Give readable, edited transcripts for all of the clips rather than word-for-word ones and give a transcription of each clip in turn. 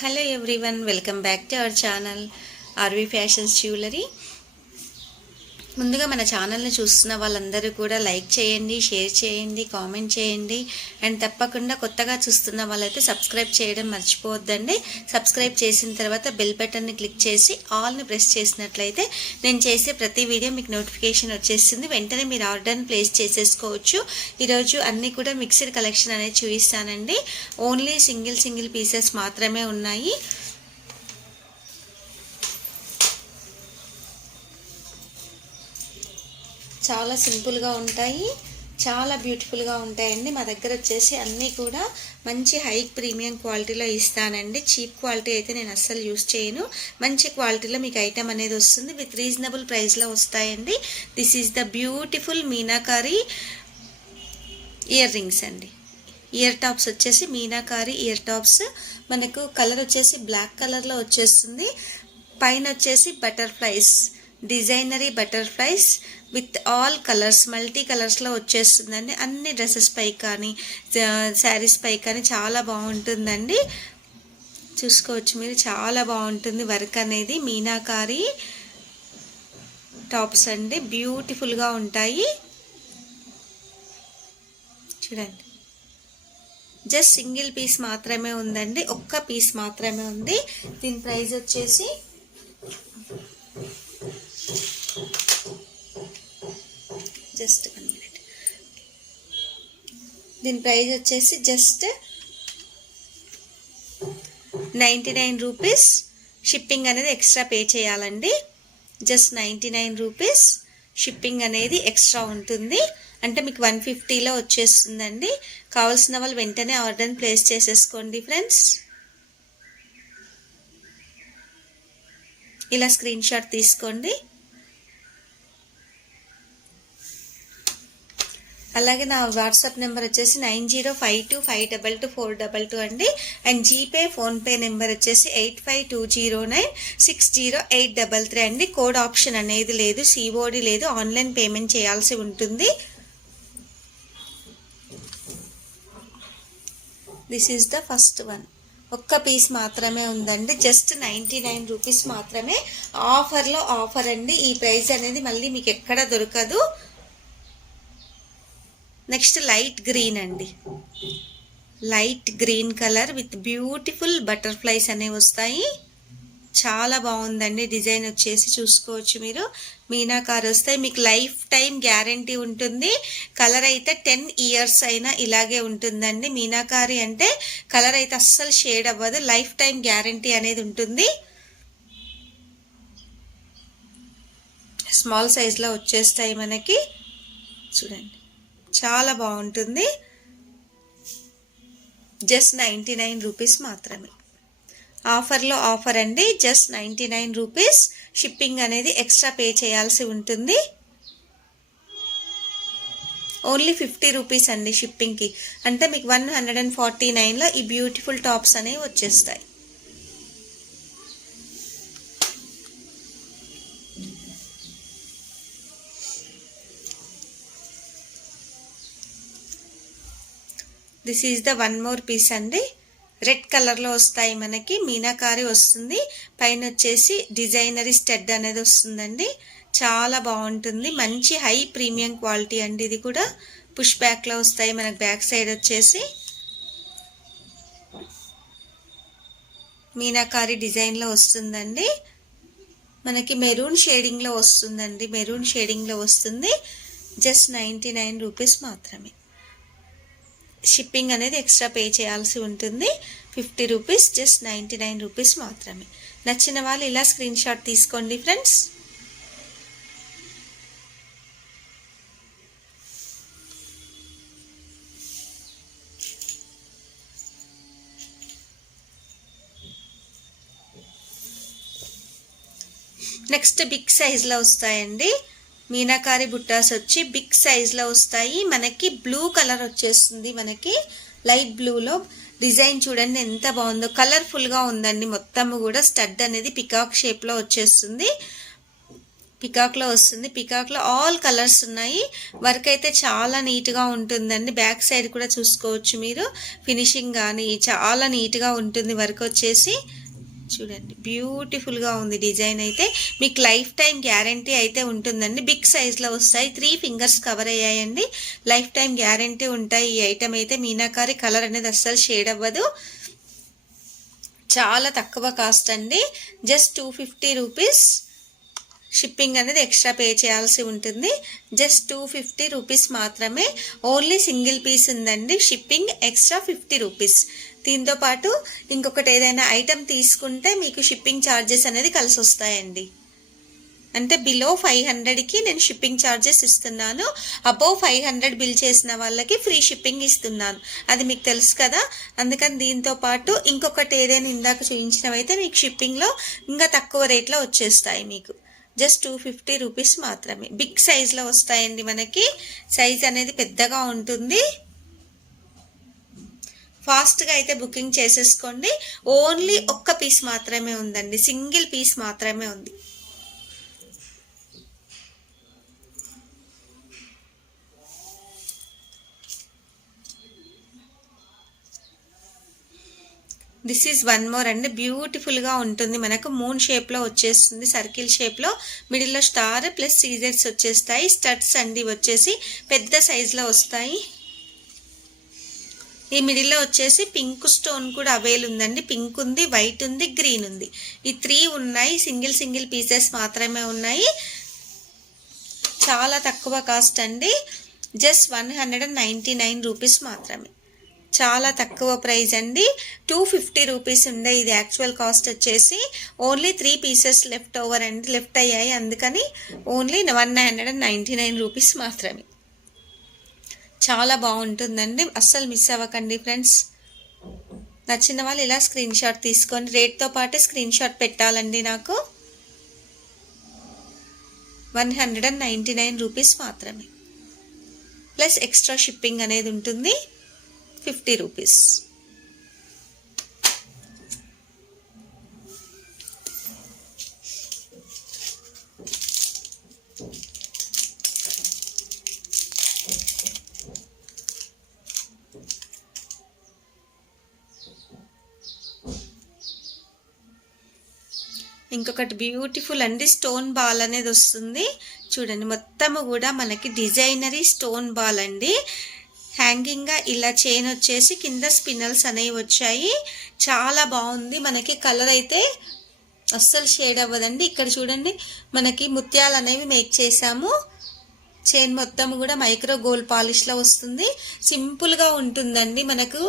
Hello everyone, welcome back to our channel RV fashions jewellery. ముందుగా మన ఛానల్ని చూస్తున్న వాళ్ళందరూ కూడా లైక్ చేయండి, షేర్ చేయండి, కామెంట్ చేయండి. అండ్ తప్పకుండా కొత్తగా చూస్తున్న వాళ్ళైతే సబ్స్క్రైబ్ చేయడం మర్చిపోవద్దండి. సబ్స్క్రైబ్ చేసిన తర్వాత బెల్ బటన్ని క్లిక్ చేసి ఆల్ని ప్రెస్ చేసినట్లయితే నేను చేసే ప్రతి వీడియో మీకు నోటిఫికేషన్ వచ్చేస్తుంది. వెంటనే మీరు ఆర్డర్ని ప్లేస్ చేసేసుకోవచ్చు. ఈరోజు అన్నీ కూడా మిక్స్డ్ కలెక్షన్ అనేది చూపిస్తానండి. ఓన్లీ సింగిల్ పీసెస్ మాత్రమే ఉన్నాయి. చాలా సింపుల్గా ఉంటాయి, చాలా బ్యూటిఫుల్గా ఉంటాయండి. మా దగ్గర వచ్చేసి అన్నీ కూడా మంచి హై ప్రీమియం క్వాలిటీలో ఇస్తానండి. చీప్ క్వాలిటీ అయితే నేను అస్సలు యూస్ చేయను. మంచి క్వాలిటీలో మీకు ఐటమ్ అనేది వస్తుంది. విత్ రీజనబుల్ ప్రైస్లో వస్తాయండి. This is the beautiful meenakari ear rings అండి. ఇయర్ టాప్స్ వచ్చేసి మీనాకారి ఇయర్ టాప్స్. మనకు కలర్ వచ్చేసి బ్లాక్ కలర్లో వచ్చేస్తుంది. పైన వచ్చేసి butterflies, designery butterflies with all colours, multi కలర్స్లో వచ్చేస్తుందండి. అన్ని డ్రెస్సెస్ పై కానీ శారీస్ పై కానీ చాలా బాగుంటుందండి. చూసుకోవచ్చు మీరు, చాలా బాగుంటుంది వర్క్ అనేది. మీనాకారి టాప్స్ అండి, బ్యూటిఫుల్గా ఉంటాయి. చూడండి, జస్ట్ సింగిల్ పీస్ మాత్రమే ఉందండి, ఒక్క పీస్ మాత్రమే ఉంది. దీని ప్రైస్ వచ్చేసి జస్ట్ 1 మినిట్. దీని ప్రైస్ వచ్చేసి జస్ట్ 99 రూపీస్. షిప్పింగ్ అనేది ఎక్స్ట్రా పే చేయాలండి. జస్ట్ 99 రూపీస్ షిప్పింగ్ అనేది ఎక్స్ట్రా ఉంటుంది. అంటే మీకు 150లో వచ్చేస్తుందండి. కావాల్సిన వాళ్ళు వెంటనే ఆర్డర్ని ప్లేస్ చేసేసుకోండి ఫ్రెండ్స్. ఇలా స్క్రీన్ షాట్ తీసుకోండి. అలాగే నా వాట్సాప్ నెంబర్ వచ్చేసి 9052522422 అండి. అండ్ జీపే, ఫోన్పే నెంబర్ వచ్చేసి 8520960833 అండి. కోడ్ ఆప్షన్ అనేది లేదు, సిఓడి లేదు, ఆన్లైన్ పేమెంట్ చేయాల్సి ఉంటుంది. This is the first one. ఒక్క పీస్ మాత్రమే ఉందండి. జస్ట్ 99 రూపీస్ మాత్రమే. ఆఫర్లో ఆఫర్ అండి. ఈ ప్రైస్ అనేది మళ్ళీ మీకు ఎక్కడ దొరకదు. నెక్స్ట్ లైట్ గ్రీన్ అండి. Light green colour with beautiful butterflies అనేవి వస్తాయి. చాలా బాగుందండి. డిజైన్ వచ్చేసి చూసుకోవచ్చు మీరు, మీనాకారి వస్తాయి. మీకు లైఫ్ టైం గ్యారంటీ ఉంటుంది. కలర్ అయితే 10 ఇయర్స్ అయినా ఇలాగే ఉంటుందండి. మీనాకారి అంటే కలర్ అయితే అస్సలు షేడ్ అవ్వదు. లైఫ్ టైం గ్యారంటీ అనేది ఉంటుంది. స్మాల్ సైజ్లో వచ్చేస్తాయి మనకి. చూడండి, చాలా బాగుంటుంది. జస్ట్ 99 రూపీస్ మాత్రమే. ఆఫర్లో ఆఫర్ అండి. Just 99 rupees. షిప్పింగ్ అనేది ఎక్స్ట్రా పే చేయాల్సి ఉంటుంది. ఓన్లీ 50 రూపీస్ అండి షిప్పింగ్కి. అంటే మీకు 149లో ఈ బ్యూటిఫుల్ టాప్స్ అనేవి వచ్చేస్తాయి. This is the one more piece అండి. రెడ్ కలర్లో వస్తాయి మనకి. మీనాకారి వస్తుంది. పైన వచ్చేసి డిజైనరీ స్టడ్ అనేది వస్తుందండి. చాలా బాగుంటుంది. మంచి హై ప్రీమియం క్వాలిటీ అండి. ఇది కూడా పుష్ బ్యాక్లో వస్తాయి మనకు. బ్యాక్ సైడ్ వచ్చేసి మీనాకారి డిజైన్లో వస్తుందండి. మనకి మెరూన్ షేడింగ్లో వస్తుందండి. మెరూన్ షేడింగ్లో వస్తుంది. జస్ట్ 99 రూపీస్ మాత్రమే. షిప్పింగ్ అనేది ఎక్స్ట్రా పే చేయాల్సి ఉంటుంది. 50 రూపీస్. జస్ట్ 99 రూపీస్ మాత్రమే. నచ్చిన వాళ్ళు ఇలా స్క్రీన్ షాట్ తీసుకోండి ఫ్రెండ్స్. నెక్స్ట్ బిగ్ సైజ్లో వస్తాయండి. మీనాకారి బుట్టాస్ వచ్చి బిగ్ సైజ్లో వస్తాయి. మనకి బ్లూ కలర్ వచ్చేస్తుంది. మనకి లైట్ బ్లూలో డిజైన్ చూడండి ఎంత బాగుందో. కలర్ఫుల్గా ఉందండి. మొత్తము కూడా స్టడ్ అనేది పికాక్ షేప్లో వచ్చేస్తుంది. పికాక్లో వస్తుంది. పికాక్లో ఆల్ కలర్స్ ఉన్నాయి. వర్క్ అయితే చాలా నీట్గా ఉంటుందండి. బ్యాక్ సైడ్ కూడా చూసుకోవచ్చు మీరు. ఫినిషింగ్ కానీ చాలా నీట్గా ఉంటుంది. వర్క్ వచ్చేసి చూడండి బ్యూటిఫుల్గా ఉంది. డిజైన్ అయితే మీకు లైఫ్ టైం గ్యారంటీ అయితే ఉంటుందండి. బిగ్ సైజ్లో వస్తాయి. 3 ఫింగర్స్ కవర్ అయ్యాయండి. లైఫ్ టైం గ్యారంటీ ఉంటాయి. ఈ ఐటమ్ అయితే మీనాకారి కలర్ అనేది అస్సలు షేడ్ అవ్వదు. చాలా తక్కువ కాస్ట్ అండి. Just 250 rupees. షిప్పింగ్ అనేది ఎక్స్ట్రా పే చేయాల్సి ఉంటుంది. జస్ట్ 250 రూపీస్ మాత్రమే. ఓన్లీ సింగిల్ పీస్ ఉందండి. Shipping extra 50 rupees. దీంతో పాటు ఇంకొకటి ఏదైనా ఐటెం తీసుకుంటే మీకు షిప్పింగ్ ఛార్జెస్ అనేది కలిసి వస్తాయండి. అంటే బిలో 500కి నేను షిప్పింగ్ ఛార్జెస్ ఇస్తున్నాను. అబోవ్ 500 బిల్ చేసిన వాళ్ళకి ఫ్రీ షిప్పింగ్ ఇస్తున్నాను. అది మీకు తెలుసు కదా. అందుకని దీంతో పాటు ఇంకొకటి ఏదైనా ఇందాక చూపించినవైతే మీకు షిప్పింగ్లో ఇంకా తక్కువ రేట్లో వచ్చేస్తాయి. మీకు జస్ట్ 250 రూపీస్ మాత్రమే. బిగ్ సైజ్లో వస్తాయండి. మనకి సైజ్ అనేది పెద్దగా ఉంటుంది. ఫాస్ట్గా అయితే బుకింగ్ చేసేసుకోండి. ఓన్లీ ఒక్క పీస్ మాత్రమే ఉందండి. సింగిల్ పీస్ మాత్రమే ఉంది. దిస్ ఈజ్ వన్ మోర్ అండి. బ్యూటిఫుల్గా ఉంటుంది. మనకు మూన్ షేప్లో వచ్చేస్తుంది. సర్కిల్ షేప్లో మిడిల్లో స్టార్ ప్లస్ సీజర్స్ వచ్చేస్తాయి. స్టడ్స్ అండి వచ్చేసి పెద్ద సైజులో వస్తాయి. ఈ మిడిల్లో వచ్చేసి పింక్ స్టోన్ కూడా అవైల్ ఉందండి. పింక్ ఉంది, వైట్ ఉంది, గ్రీన్ ఉంది. ఈ 3 ఉన్నాయి. సింగిల్ పీసెస్ మాత్రమే ఉన్నాయి. చాలా తక్కువ కాస్ట్ అండి. జస్ట్ 199 రూపీస్ మాత్రమే. చాలా తక్కువ ప్రైస్ అండి. 250 రూపీస్ ఉండే ఇది. యాక్చువల్ కాస్ట్ వచ్చేసి ఓన్లీ 3 పీసెస్ లెఫ్ట్ ఓవర్ అండి. లెఫ్ట్ అయ్యాయి. అందుకని ఓన్లీ 199 రూపీస్ మాత్రమే. చాలా బాగుంటుందండి. అస్సలు మిస్ అవ్వకండి ఫ్రెండ్స్. నచ్చిన వాళ్ళు ఇలా స్క్రీన్ షాట్ తీసుకొని రేట్తో పాటు స్క్రీన్ షాట్ పెట్టాలండి. నాకు 199 రూపీస్ మాత్రమే. ప్లస్ ఎక్స్ట్రా షిప్పింగ్ అనేది ఉంటుంది 50 రూపీస్. ఇంకొకటి బ్యూటిఫుల్ అండి. స్టోన్ బాల్ అనేది వస్తుంది. చూడండి మొత్తము కూడా మనకి డిజైనరీ స్టోన్ బాల్ అండి. హ్యాంగింగ్గా ఇలా చైన్ వచ్చేసి కింద స్పిన్నల్స్ అనేవి వచ్చాయి. చాలా బాగుంది. మనకి కలర్ అయితే అస్సలు షేడ్ అవ్వదండి. ఇక్కడ చూడండి మనకి ముత్యాలు అనేవి మేక్ చేసాము. చైన్ మొత్తం కూడా మైక్రో గోల్డ్ పాలిష్లో వస్తుంది. సింపుల్గా ఉంటుందండి. మనకు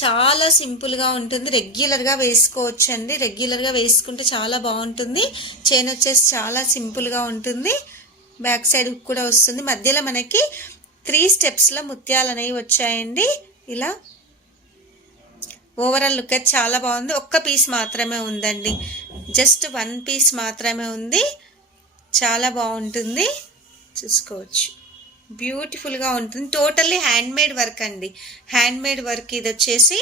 చాలా సింపుల్గా ఉంటుంది. రెగ్యులర్గా వేసుకోవచ్చు అండి. రెగ్యులర్గా వేసుకుంటే చాలా బాగుంటుంది. చైన్ వచ్చేసి చాలా సింపుల్గా ఉంటుంది. బ్యాక్ సైడ్ కూడా వస్తుంది. మధ్యలో మనకి 3 స్టెప్స్లో ముత్యాలు అనేవి వచ్చాయండి. ఇలా ఓవరాల్ లుక్ అయితే చాలా బాగుంది. ఒక్క పీస్ మాత్రమే ఉందండి. జస్ట్ 1 పీస్ మాత్రమే ఉంది. చాలా బాగుంటుంది. చూసుకోవచ్చు. బ్యూటిఫుల్గా ఉంటుంది. టోటల్లీ హ్యాండ్మేడ్ వర్క్ అండి. హ్యాండ్మేడ్ వర్క్ ఇది వచ్చేసి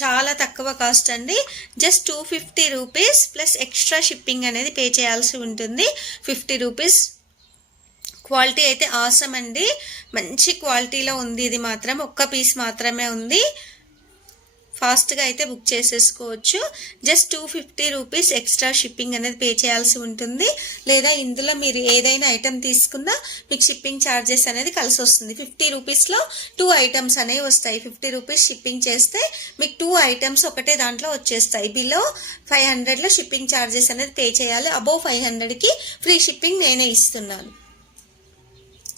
చాలా తక్కువ కాస్ట్ అండి. Just 250 rupees plus extra shipping అనేది పే చేయాల్సి ఉంటుంది 50 రూపీస్. క్వాలిటీ అయితే ఆసమ్ అండి. మంచి క్వాలిటీలో ఉంది. ఇది మాత్రం ఒక్క పీస్ మాత్రమే ఉంది. ఫాస్ట్గా అయితే బుక్ చేసేసుకోవచ్చు. జస్ట్ 250 రూపీస్ ఎక్స్ట్రా షిప్పింగ్ అనేది పే చేయాల్సి ఉంటుంది. లేదా ఇందులో మీరు ఏదైనా ఐటెం తీసుకున్నా మీకు షిప్పింగ్ ఛార్జెస్ అనేది కలిసి వస్తుంది. 50 రూపీస్లో 2 ఐటమ్స్ అనేవి వస్తాయి. 50 రూపీస్ షిప్పింగ్ చేస్తే మీకు 2 ఐటమ్స్ ఒకటే దాంట్లో వచ్చేస్తాయి. బిలో 500లో షిప్పింగ్ ఛార్జెస్ అనేది పే చేయాలి. అబోవ్ 500కి ఫ్రీ షిప్పింగ్ నేనే ఇస్తున్నాను.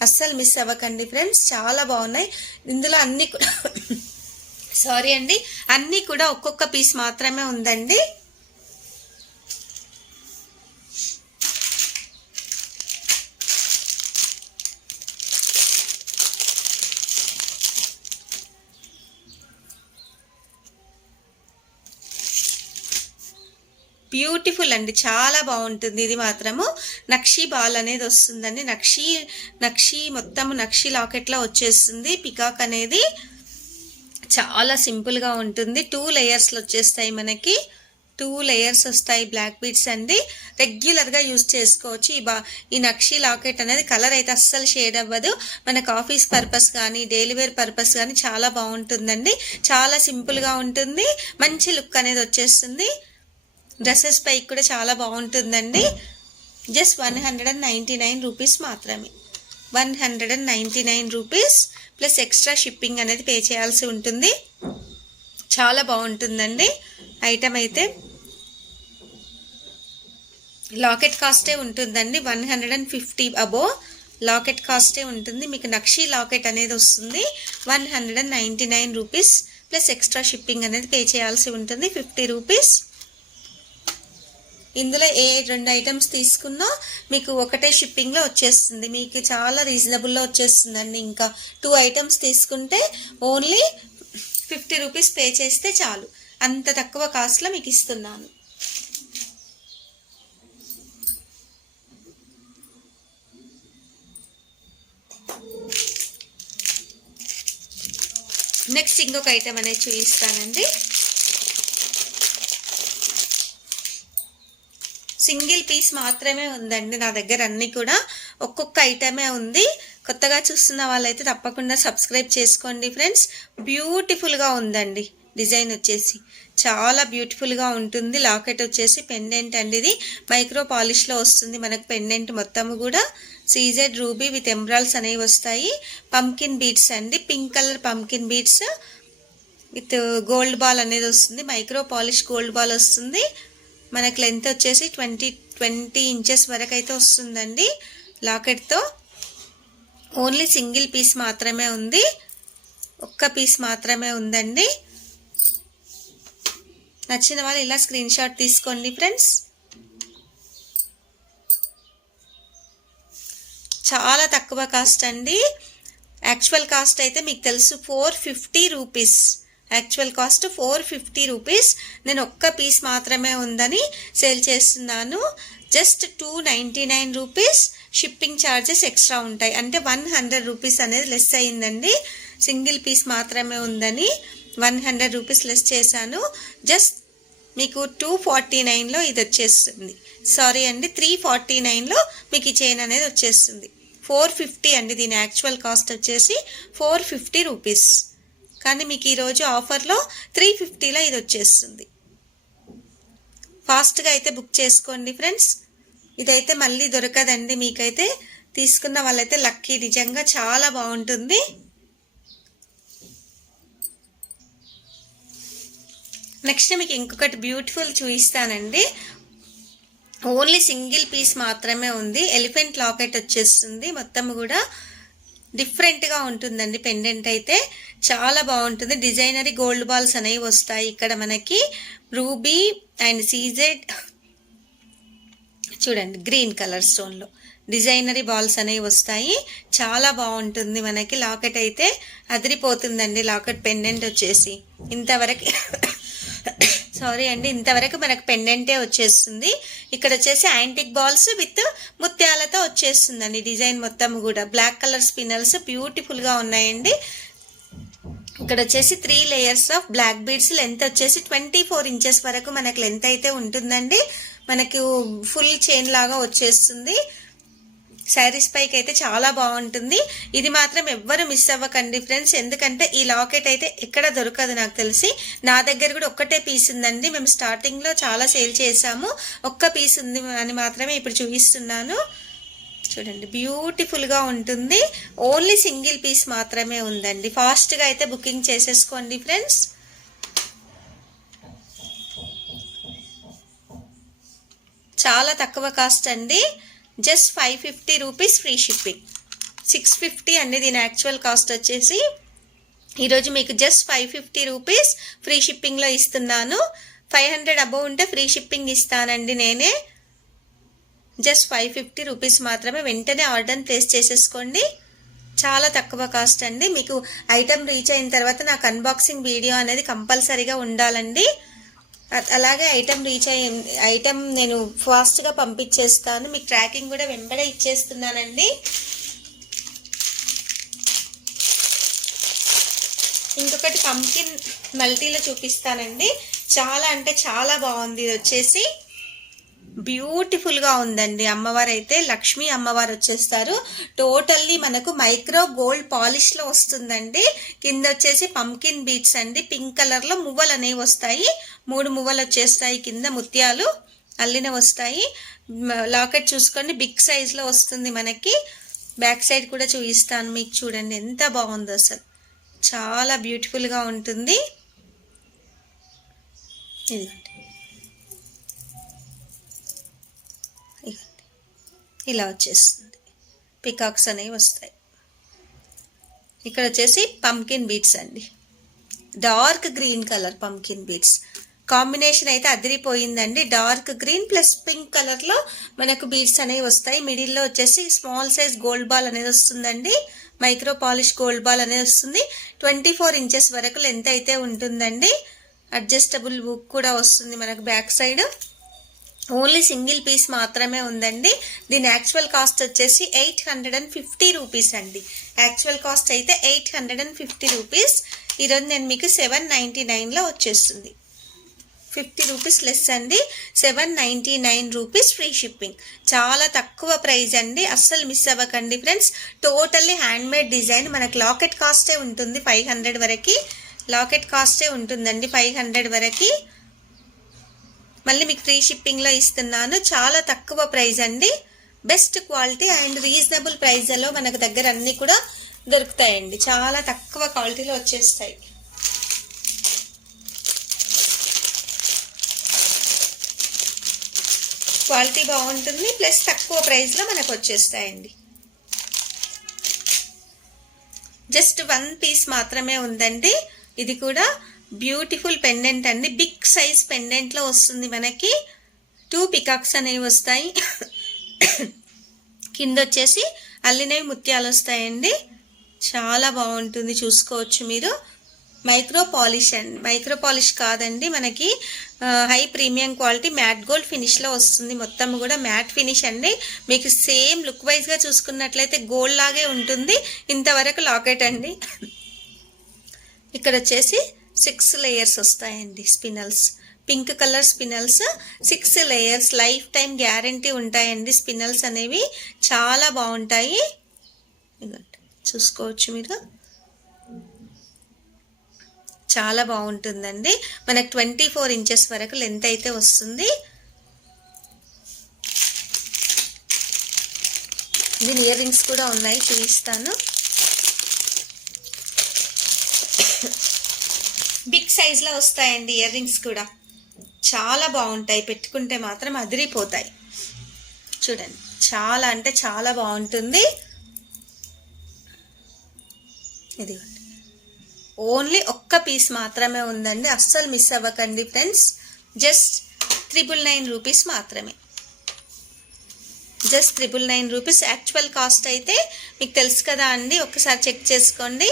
అస్సలు మిస్ అవ్వకండి ఫ్రెండ్స్. చాలా బాగున్నాయి. ఇందులో అన్నీ కూడా సారీ అండి, అన్నీ కూడా ఒక్కొక్క పీస్ మాత్రమే ఉందండి. బ్యూటిఫుల్ అండి. చాలా బాగుంటుంది. ఇది మాత్రము నక్షీ బాల్ అనేది వస్తుందండి. నక్షీ మొత్తము నక్షీ లాకెట్లో వచ్చేస్తుంది. పికాక్ అనేది చాలా సింపుల్గా ఉంటుంది. 2 లేయర్స్లో వచ్చేస్తాయి మనకి. 2 లేయర్స్ వస్తాయి బ్లాక్ బీడ్స్ అండి. రెగ్యులర్గా యూజ్ చేసుకోవచ్చు. ఈ నక్షి లాకెట్ అనేది కలర్ అయితే అస్సలు షేడ్ అవ్వదు. మనకు ఆఫీస్ పర్పస్ కానీ డైలీ వేర్ పర్పస్ కానీ చాలా బాగుంటుందండి. చాలా సింపుల్గా ఉంటుంది. మంచి లుక్ అనేది వచ్చేస్తుంది. డ్రెస్సెస్ పైకి కూడా చాలా బాగుంటుందండి. జస్ట్ 199 రూపీస్ మాత్రమే. 199 రూపీస్ ప్లస్ ఎక్స్ట్రా షిప్పింగ్ అనేది పే చేయాల్సి ఉంటుంది. చాలా బాగుంటుందండి ఐటమ్ అయితే. లాకెట్ కాస్టే ఉంటుందండి 150 అబోవ్ లాకెట్ కాస్టే ఉంటుంది. మీకు నక్షి లాకెట్ అనేది వస్తుంది 199 రూపీస్ ప్లస్ ఎక్స్ట్రా షిప్పింగ్ అనేది పే చేయాల్సి ఉంటుంది 50 రూపీస్. ఇందులో ఏ 2 ఐటమ్స్ తీసుకున్నా మీకు ఒకటే షిప్పింగ్లో వచ్చేస్తుంది. మీకు చాలా రీజనబుల్లో వచ్చేస్తుందండి. ఇంకా 2 ఐటమ్స్ తీసుకుంటే ఓన్లీ 50 రూపీస్ పే చేస్తే చాలు. అంత తక్కువ కాస్ట్లో మీకు ఇస్తున్నాను. నెక్స్ట్ ఇంకొక ఐటమ్ అనేది చూపిస్తానండి. సింగిల్ పీస్ మాత్రమే ఉందండి నా దగ్గర. అన్నీ కూడా ఒక్కొక్క ఐటమే ఉంది. కొత్తగా చూస్తున్న వాళ్ళైతే తప్పకుండా సబ్స్క్రైబ్ చేసుకోండి ఫ్రెండ్స్. బ్యూటిఫుల్గా ఉందండి. డిజైన్ వచ్చేసి చాలా బ్యూటిఫుల్గా ఉంటుంది. లాకెట్ వచ్చేసి పెండెంట్ అండి. ఇది మైక్రో పాలిష్లో వస్తుంది మనకు పెండెంట్ మొత్తము కూడా. సీజెడ్ రూబీ విత్ ఎమరాల్డ్స్ అనేవి వస్తాయి. పంకిన్ బీడ్స్ అండి. Pink colour pumpkin beads with gold ball అనేది వస్తుంది. మైక్రో పాలిష్ గోల్డ్ బాల్ వస్తుంది. మనకు లెంత్ వచ్చేసి 20 ఇంచెస్ వరకు అయితే వస్తుందండి లాకెట్తో. ఓన్లీ సింగిల్ పీస్ మాత్రమే ఉంది. ఒక్క పీస్ మాత్రమే ఉందండి. నచ్చిన వాళ్ళు ఇలా స్క్రీన్ షాట్ తీసుకోండి ఫ్రెండ్స్. చాలా తక్కువ కాస్ట్ అండి. యాక్చువల్ కాస్ట్ అయితే మీకు తెలుసు 450 రూపీస్. Actual cost 450 rupees. నేను ఒక్క పీస్ మాత్రమే ఉందని సేల్ చేస్తున్నాను. Just 299 rupees. Shipping charges extra ఉంటాయి. అంటే 100 రూపీస్ అనేది లెస్ అయిందండి. సింగిల్ పీస్ మాత్రమే ఉందని 100 రూపీస్ లెస్ చేశాను. జస్ట్ మీకు 249లో ఇది వచ్చేస్తుంది. సారీ అండి 349లో మీకు ఈ చైన్ అనేది వచ్చేస్తుంది. 450 అండి. దీని యాక్చువల్ కాస్ట్ వచ్చేసి 450 రూపీస్. కానీ మీకు ఈరోజు ఆఫర్లో 350లో ఇది వచ్చేస్తుంది. ఫాస్ట్గా అయితే బుక్ చేసుకోండి ఫ్రెండ్స్. ఇదైతే మళ్ళీ దొరకదండి. మీకైతే తీసుకున్న వాళ్ళైతే లక్కీ. నిజంగా చాలా బాగుంటుంది. నెక్స్ట్ మీకు ఇంకొకటి బ్యూటిఫుల్ చూపిస్తానండి. ఓన్లీ సింగిల్ పీస్ మాత్రమే ఉంది. ఎలిఫెంట్ లాకెట్ వచ్చేస్తుంది. మొత్తం కూడా డిఫరెంట్గా ఉంటుందండి. పెండెంట్ అయితే చాలా బాగుంటుంది. డిజైనరీ గోల్డ్ బాల్స్ అనేవి వస్తాయి ఇక్కడ మనకి. రూబీ అండ్ సీజెడ్ చూడండి గ్రీన్ కలర్ స్టోన్లో డిజైనరీ బాల్స్ అనేవి వస్తాయి. చాలా బాగుంటుంది మనకి. లాకెట్ అయితే అదిరిపోతుందండి. లాకెట్ పెండెంట్ వచ్చేసి ఇంతవరకు సారీ అండి ఇంతవరకు మనకు పెండెంటే వచ్చేస్తుంది. ఇక్కడ వచ్చేసి యాంటిక్ బాల్స్ విత్ ముత్యాలతో వచ్చేస్తుందండి. డిజైన్ మొత్తం కూడా బ్లాక్ కలర్ స్పిన్నల్స్ బ్యూటిఫుల్గా ఉన్నాయండి. ఇక్కడ వచ్చేసి 3 layers of black beads. Length వచ్చేసి 24 ఇంచెస్ వరకు మనకు లెంత్ అయితే ఉంటుందండి. మనకు ఫుల్ చైన్ లాగా వచ్చేస్తుంది. శారీస్ పైకి అయితే చాలా బాగుంటుంది. ఇది మాత్రం ఎవ్వరు మిస్ అవ్వకండి ఫ్రెండ్స్. ఎందుకంటే ఈ లాకెట్ అయితే ఎక్కడ దొరకదు నాకు తెలిసి. నా దగ్గర కూడా ఒక్కటే పీస్ ఉందండి. మేము స్టార్టింగ్లో చాలా సేల్ చేసాము. ఒక్క పీస్ ఉంది అని మాత్రమే ఇప్పుడు చూపిస్తున్నాను. చూడండి బ్యూటిఫుల్గా ఉంటుంది. ఓన్లీ సింగిల్ పీస్ మాత్రమే ఉందండి. ఫాస్ట్గా అయితే బుకింగ్ చేసేసుకోండి ఫ్రెండ్స్. చాలా తక్కువ కాస్ట్ అండి. Just 550 rupees free shipping. 650 అండి దీని యాక్చువల్ కాస్ట్ వచ్చేసి. ఈరోజు మీకు జస్ట్ 550 రూపీస్ ఫ్రీ షిప్పింగ్లో ఇస్తున్నాను. 500 అబోవ్ ఉంటే ఫ్రీ షిప్పింగ్ ఇస్తానండి నేనే. జస్ట్ 550 రూపీస్ మాత్రమే. వెంటనే ఆర్డర్ ప్లేస్ చేసేసుకోండి. చాలా తక్కువ కాస్ట్ అండి. మీకు ఐటమ్ రీచ్ అయిన తర్వాత నాకు అన్బాక్సింగ్ వీడియో అనేది కంపల్సరీగా ఉండాలండి. అలాగే ఐటమ్ నేను ఫాస్ట్గా పంపించేస్తాను. మీకు ట్రాకింగ్ కూడా వెంబడే ఇచ్చేస్తున్నానండి. ఇంకొకటి పంకిన్ మల్టీలో చూపిస్తానండి. చాలా అంటే చాలా బాగుంది. ఇది వచ్చేసి బ్యూటిఫుల్గా ఉందండి. అమ్మవారు అయితే లక్ష్మీ అమ్మవారు వచ్చేస్తారు. టోటల్లీ మనకు మైక్రో గోల్డ్ పాలిష్లో వస్తుందండి. కింద వచ్చేసి పంకిన్ బీట్స్ అండి. పింక్ కలర్లో మువ్వలు అనేవి వస్తాయి. 3 మువ్వలు వచ్చేస్తాయి. కింద ముత్యాలు అల్లిన వస్తాయి. లాకెట్ చూసుకోండి, బిగ్ సైజ్లో వస్తుంది మనకి. బ్యాక్ సైడ్ కూడా చూపిస్తాను మీకు. చూడండి ఎంత బాగుందో, అసలు చాలా బ్యూటిఫుల్గా ఉంటుంది. ఇదిగోండి, ఇలా వచ్చేస్తుంది. పికాక్స్ అనేవి వస్తాయి. ఇక్కడ వచ్చేసి పంకిన్ బీట్స్ అండి. Dark green colour pumpkin beats combination అయితే అదిరిపోయిందండి. డార్క్ గ్రీన్ ప్లస్ పింక్ కలర్లో మనకు బీడ్స్ అనేవి వస్తాయి. మిడిల్లో వచ్చేసి స్మాల్ సైజ్ గోల్డ్ బాల్ అనేది వస్తుందండి. మైక్రో పాలిష్ గోల్డ్ బాల్ అనేది వస్తుంది. 24 ఇంచెస్ వరకు లెంత్ అయితే ఉంటుందండి. అడ్జస్టబుల్ బుక్ కూడా వస్తుంది మనకు back side. Only single piece మాత్రమే ఉందండి. దీని యాక్చువల్ కాస్ట్ వచ్చేసి 850 రూపీస్ అండి. యాక్చువల్ కాస్ట్ అయితే 850 రూపీస్. ఈరోజు నేను మీకు 799లో వచ్చేస్తుంది. 50 రూపీస్ లెస్ అండి. 799 రూపీస్ ఫ్రీ షిప్పింగ్. చాలా తక్కువ ప్రైస్ అండి. అస్సలు మిస్ అవ్వకండి ఫ్రెండ్స్. Totally handmade design. మనకు లాకెట్ కాస్టే ఉంటుంది 500 వరకు. లాకెట్ కాస్టే ఉంటుందండి 500 వరకు. మళ్ళీ మీకు ఫ్రీ షిప్పింగ్లో ఇస్తున్నాను. చాలా తక్కువ ప్రైస్ అండి. బెస్ట్ క్వాలిటీ అండ్ రీజనబుల్ ప్రైస్లో మనకు దగ్గర అన్నీ కూడా దొరుకుతాయండి. చాలా తక్కువ క్వాలిటీలో వచ్చేస్తాయి. క్వాలిటీ బాగుంటుంది, ప్లస్ తక్కువ ప్రైస్లో మనకు వచ్చేస్తాయండి. జస్ట్ 1 పీస్ మాత్రమే ఉందండి. ఇది కూడా బ్యూటిఫుల్ పెండెంట్ అండి. బిగ్ సైజ్ పెండెంట్లో వస్తుంది మనకి. 2 పికాక్స్ అనేవి వస్తాయి. కింద వచ్చేసి అల్లినవి ముత్యాలు వస్తాయండి. చాలా బాగుంటుంది, చూసుకోవచ్చు మీరు. మైక్రో పాలిష్ అండి. మైక్రో పాలిష్ కాదండి, మనకి high premium quality matte gold ఫినిష్లో వస్తుంది. మొత్తం కూడా మ్యాట్ ఫినిష్ అండి. మీకు సేమ్ లుక్ వైజ్గా చూసుకున్నట్లయితే గోల్డ్ లాగే ఉంటుంది. ఇంతవరకు లాకెట్ అండి. ఇక్కడ వచ్చేసి 6 లేయర్స్ వస్తాయండి స్పినల్స్. Pink colour స్పినల్స్ 6 layers. Life time guarantee ఉంటాయండి స్పినల్స్ అనేవి. చాలా బాగుంటాయి. చూసుకోవచ్చు మీరు. చాలా బాగుంటుందండి. మనకు 24 ఇంచెస్ వరకు లెంత్ అయితే వస్తుంది. దీని ఇయర్ రింగ్స్ కూడా ఉన్నాయి, చూపిస్తాను. బిగ్ సైజ్లో వస్తాయండి ఇయర్ రింగ్స్ కూడా. చాలా బాగుంటాయి, పెట్టుకుంటే మాత్రం అదిరిపోతాయి. చూడండి, చాలా అంటే చాలా బాగుంటుంది. ఇదిగోండి, ఓన్లీ ఒక్క పీస్ మాత్రమే ఉందండి. అస్సలు మిస్ అవ్వకండి ఫ్రెండ్స్. జస్ట్ 999 రూపీస్ మాత్రమే. Just 999 rupees. యాక్చువల్ కాస్ట్ అయితే మీకు తెలుసు కదా అండి, ఒక్కసారి చెక్ చేసుకోండి.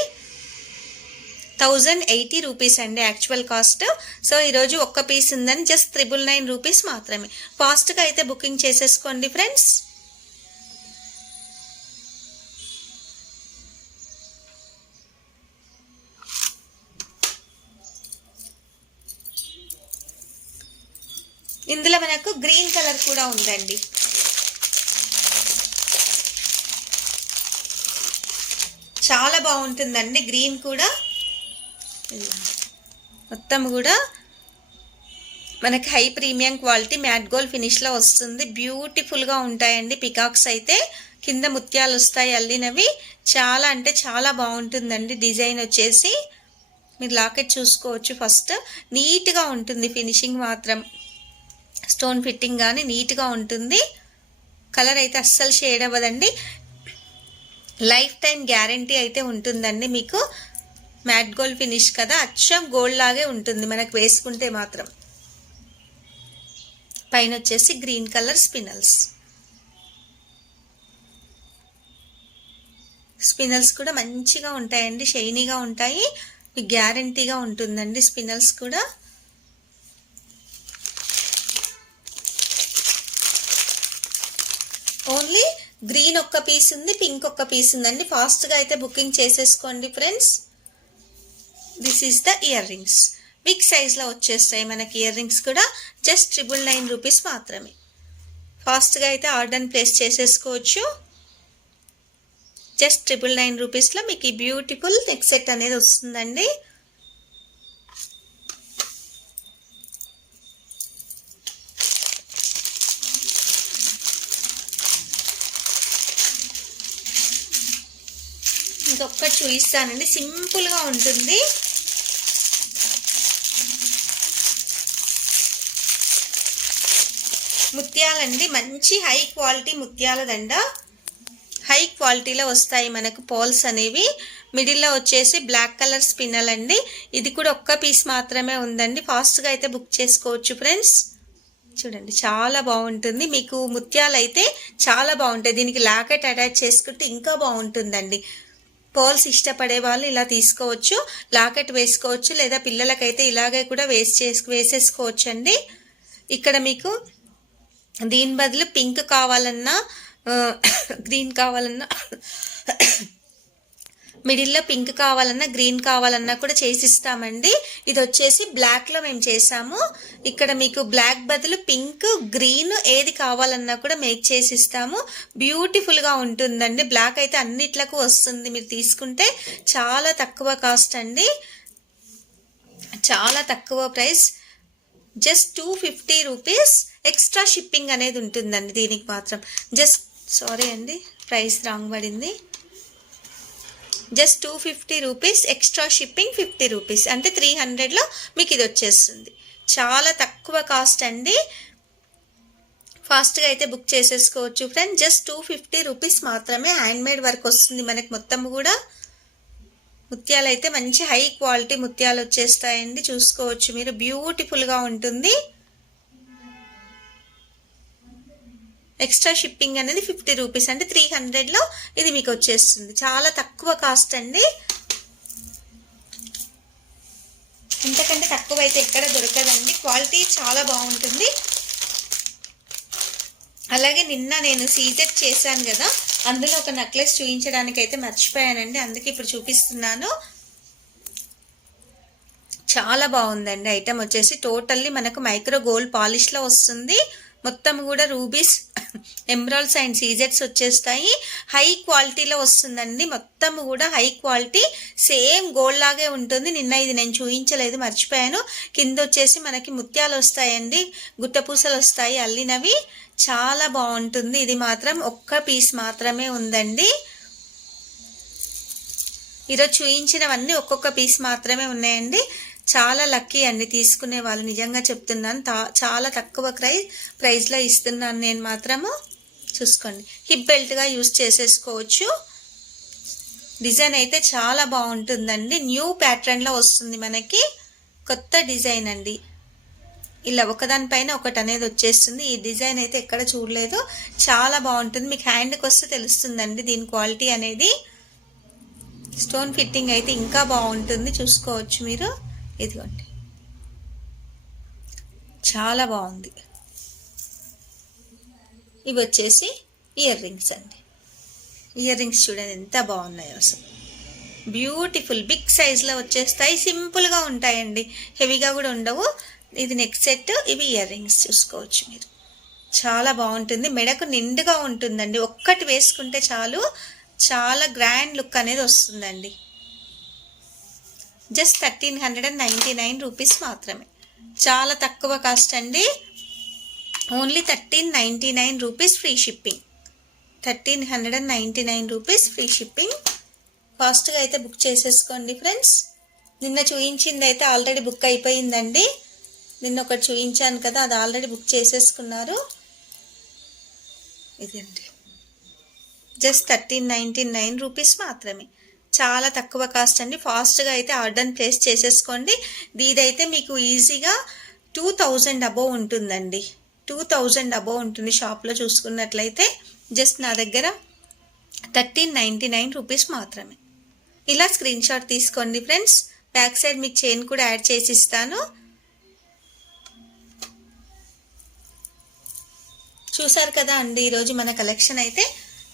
1080 రూపీస్ అండి యాక్చువల్ కాస్ట్. సో ఈరోజు ఒక్క పీస్ ఉందని జస్ట్ 999 రూపీస్ మాత్రమే. ఫాస్ట్గా అయితే బుకింగ్ చేసేసుకోండి ఫ్రెండ్స్. ఇందులో మనకు గ్రీన్ కలర్ కూడా ఉందండి. చాలా బాగుంటుందండి గ్రీన్ కూడా. మొత్తం కూడా మనకి high premium quality matte gold ఫినిష్లో వస్తుంది. బ్యూటిఫుల్గా ఉంటాయండి పికాక్స్ అయితే. కింద ముత్యాలు వస్తాయి అల్లినవి. చాలా అంటే చాలా బాగుంటుందండి డిజైన్ వచ్చేసి. మీరు లాకెట్ చూసుకోవచ్చు. ఫస్ట్ నీట్గా ఉంటుంది ఫినిషింగ్ మాత్రం. స్టోన్ ఫిట్టింగ్ కానీ నీట్గా ఉంటుంది. కలర్ అయితే అస్సలు షేడ్ అవ్వదండి. లైఫ్ టైం గ్యారంటీ అయితే ఉంటుందండి మీకు. మ్యాట్ గోల్డ్ ఫినిష్ కదా, అచ్చం గోల్డ్ లాగే ఉంటుంది మనకు వేసుకుంటే మాత్రం. పైన వచ్చేసి గ్రీన్ కలర్ స్పినల్స్. స్పినల్స్ కూడా మంచిగా ఉంటాయండి, షైనీగా ఉంటాయి. మీకు గ్యారంటీగా ఉంటుందండి స్పినల్స్ కూడా. ఓన్లీ గ్రీన్ ఒక్క పీస్ ఉంది, పింక్ ఒక్క పీస్ ఉందండి. ఫాస్ట్గా అయితే బుకింగ్ చేసేసుకోండి friends. This is the earrings. Big సైజ్లో వచ్చేస్తాయి మనకి ఇయర్ రింగ్స్ కూడా. జస్ట్ 999 రూపీస్ మాత్రమే. ఫాస్ట్గా అయితే ఆర్డర్ని ప్లేస్ చేసేసుకోవచ్చు. జస్ట్ 999 రూపీస్లో మీకు ఈ బ్యూటిఫుల్ నెక్ సెట్ అనేది వస్తుందండి. ఇంకొకటి చూపిస్తానండి, సింపుల్గా ఉంటుంది. ముత్యాలండి, మంచి హై క్వాలిటీ ముత్యాల దండ. హై క్వాలిటీలో వస్తాయి మనకు పాల్స్ అనేవి. మిడిల్లో వచ్చేసి బ్లాక్ కలర్ స్పిన్నల్ అండి. ఇది కూడా ఒక్క పీస్ మాత్రమే ఉందండి. ఫాస్ట్గా అయితే బుక్ చేసుకోవచ్చు ఫ్రెండ్స్. చూడండి చాలా బాగుంటుంది. మీకు ముత్యాలు అయితే చాలా బాగుంటాయి. దీనికి లాకెట్ అటాచ్ చేసుకుంటే ఇంకా బాగుంటుందండి. పర్ల్స్ ఇష్టపడే వాళ్ళు ఇలా తీసుకోవచ్చు, లాకెట్ వేసుకోవచ్చు, లేదా పిల్లలకైతే ఇలాగే కూడా వేసేసుకోవచ్చు అండి. ఇక్కడ మీకు దీని బదులు పింక్ కావాలన్నా, గ్రీన్ కావాలన్నా, మిడిల్లో పింక్ కావాలన్నా, గ్రీన్ కావాలన్నా కూడా చేసిస్తామండి. ఇది వచ్చేసి బ్లాక్లో మేము చేసాము. ఇక్కడ మీకు బ్లాక్ బదులు పింక్, గ్రీన్ ఏది కావాలన్నా కూడా మేక్ చేసిస్తాము. బ్యూటిఫుల్గా ఉంటుందండి. బ్లాక్ అయితే అన్నిట్లకు వస్తుంది. మీరు తీసుకుంటే చాలా తక్కువ కాస్ట్ అండి, చాలా తక్కువ price. Just 250 rupees. Extra shipping అనేది ఉంటుందండి దీనికి మాత్రం. జస్ట్ సారీ అండి, ప్రైస్ రాంగ్ పడింది. Just 250 rupees, extra shipping 50 rupees, అంటే 300లో మీకు ఇది వచ్చేస్తుంది. చాలా తక్కువ కాస్ట్ అండి. ఫాస్ట్గా అయితే బుక్ చేసేసుకోవచ్చు ఫ్రెండ్స్. జస్ట్ 250 రూపీస్ మాత్రమే. హ్యాండ్మేడ్ వర్క్ వస్తుంది మనకి మొత్తం కూడా. ముత్యాలు అయితే మంచి హై క్వాలిటీ ముత్యాలు వచ్చేస్తాయండి. చూసుకోవచ్చు మీరు, బ్యూటిఫుల్గా ఉంటుంది. ఎక్స్ట్రా షిప్పింగ్ అనేది 50 రూపీస్, అంటే 300లో ఇది మీకు వచ్చేస్తుంది. చాలా తక్కువ కాస్ట్ అండి. ఇంతకంటే తక్కువ అయితే ఎక్కడ దొరకదండి. క్వాలిటీ చాలా బాగుంటుంది. అలాగే నిన్న నేను సీజెట్ చేశాను కదా, అందులో ఒక నెక్లెస్ చూపించడానికి అయితే మర్చిపోయానండి, అందుకే ఇప్పుడు చూపిస్తున్నాను. చాలా బాగుందండి. ఐటమ్ వచ్చేసి టోటల్లీ మనకు మైక్రో గోల్డ్ పాలిష్లో వస్తుంది. మొత్తం కూడా రూబీస్, ఎమరాల్డ్స్ అండ్ సీజెట్స్ వచ్చేస్తాయి. హై క్వాలిటీలో వస్తుందండి. మొత్తం కూడా హై క్వాలిటీ, సేమ్ గోల్డ్ లాగే ఉంటుంది. నిన్న ఇది నేను చూపించలేదు, మర్చిపోయాను. కింద వచ్చేసి మనకి ముత్యాలు వస్తాయండి, గుట్టపూసలు వస్తాయి అల్లినవి. చాలా బాగుంటుంది. ఇది మాత్రం ఒక్క పీస్ మాత్రమే ఉందండి. ఈరోజు చూపించినవన్నీ ఒక్కొక్క పీస్ మాత్రమే ఉన్నాయండి. చాలా లక్కీ అండి తీసుకునే వాళ్ళు, నిజంగా చెప్తున్నాను. చాలా తక్కువ ప్రైస్లో ఇస్తున్నాను నేను మాత్రము. చూసుకోండి, హిప్ బెల్ట్గా యూజ్ చేసేసుకోవచ్చు. డిజైన్ అయితే చాలా బాగుంటుందండి. న్యూ ప్యాటర్న్లో వస్తుంది మనకి, కొత్త డిజైన్ అండి. ఇలా ఒకదానిపైన ఒకటి అనేది వచ్చేస్తుంది. ఈ డిజైన్ అయితే ఎక్కడ చూడలేదు. చాలా బాగుంటుంది. మీకు హ్యాండ్కి వస్తే తెలుస్తుందండి దీని క్వాలిటీ అనేది. స్టోన్ ఫిట్టింగ్ అయితే ఇంకా బాగుంటుంది. చూసుకోవచ్చు మీరు, ఇదిగోండి చాలా బాగుంది. ఇవి వచ్చేసి ఇయర్ రింగ్స్ అండి. ఇయర్ రింగ్స్ చూడండి ఎంత బాగున్నాయో అసలు. బ్యూటిఫుల్ బిగ్ సైజ్లో వచ్చేస్తాయి. సింపుల్గా ఉంటాయండి, హెవీగా కూడా ఉండవు. ఇది నెక్ సెట్, ఇవి ఇయర్ రింగ్స్. చూసుకోవచ్చు మీరు, చాలా బాగుంటుంది. మెడకు నిండుగా ఉంటుందండి. ఒక్కటి వేసుకుంటే చాలు, చాలా గ్రాండ్ లుక్ అనేది వస్తుందండి. జస్ట్ 1399 రూపీస్ మాత్రమే. చాలా తక్కువ కాస్ట్ అండి. Only 1399 rupees free shipping. 1399 rupees free shipping. ఫాస్ట్గా అయితే బుక్ చేసేసుకోండి ఫ్రెండ్స్. నిన్న చూపించింది అయితే ఆల్రెడీ బుక్ అయిపోయిందండి. నిన్న ఒకటి చూపించాను కదా, అది ఆల్రెడీ బుక్ చేసేసుకున్నారు. ఇదండి, జస్ట్ 1399 రూపీస్ మాత్రమే. చాలా తక్కువ కాస్ట్ అండి. ఫాస్ట్గా అయితే ఆర్డర్ ప్లేస్ చేసేసుకోండి. ఇదైతే మీకు ఈజీగా 2000 అబోవ్ ఉంటుందండి. 2000 అబోవ్ ఉంటుంది షాప్లో చూసుకున్నట్లయితే. జస్ట్ నా దగ్గర 1399 రూపీస్ మాత్రమే. ఇలా స్క్రీన్ షాట్ తీసుకోండి ఫ్రెండ్స్. బ్యాక్ సైడ్ మీకు చైన్ కూడా యాడ్ చేసి ఇస్తాను. చూసారు కదా అండి, ఈరోజు మన కలెక్షన్ అయితే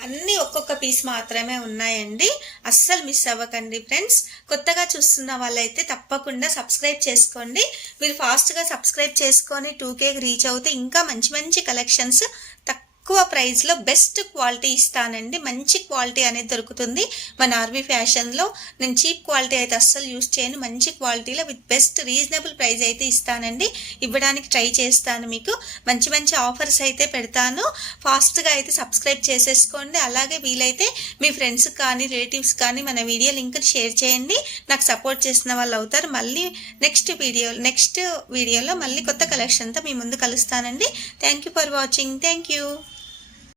అన్నీ ఒక్కొక్క పీస్ మాత్రమే ఉన్నాయండి. అస్సలు మిస్ అవ్వకండి ఫ్రెండ్స్. కొత్తగా చూస్తున్న వాళ్ళైతే తప్పకుండా సబ్స్క్రైబ్ చేసుకోండి. మీరు ఫాస్ట్గా సబ్స్క్రైబ్ చేసుకొని 2Kకి రీచ్ అవుతే ఇంకా మంచి మంచి కలెక్షన్స్ తక్కువ ప్రైస్లో బెస్ట్ క్వాలిటీ ఇస్తానండి. మంచి క్వాలిటీ అనేది దొరుకుతుంది మన ఆర్వి ఫ్యాషన్లో. నేను చీప్ క్వాలిటీ అయితే అస్సలు యూస్ చేయను. మంచి క్వాలిటీలో విత్ బెస్ట్ రీజనబుల్ ప్రైస్ అయితే ఇస్తానండి. ఇవ్వడానికి ట్రై చేస్తాను. మీకు మంచి మంచి ఆఫర్స్ అయితే పెడతాను. ఫాస్ట్గా అయితే సబ్స్క్రైబ్ చేసేసుకోండి. అలాగే వీలైతే మీ ఫ్రెండ్స్ కానీ రిలేటివ్స్ కానీ మన వీడియో లింక్ని షేర్ చేయండి. నాకు సపోర్ట్ చేసిన వాళ్ళు అవుతారు. మళ్ళీ నెక్స్ట్ వీడియోలో మళ్ళీ కొత్త కలెక్షన్తో మీ ముందు కలుస్తానండి. Thank you for watching. Thank you.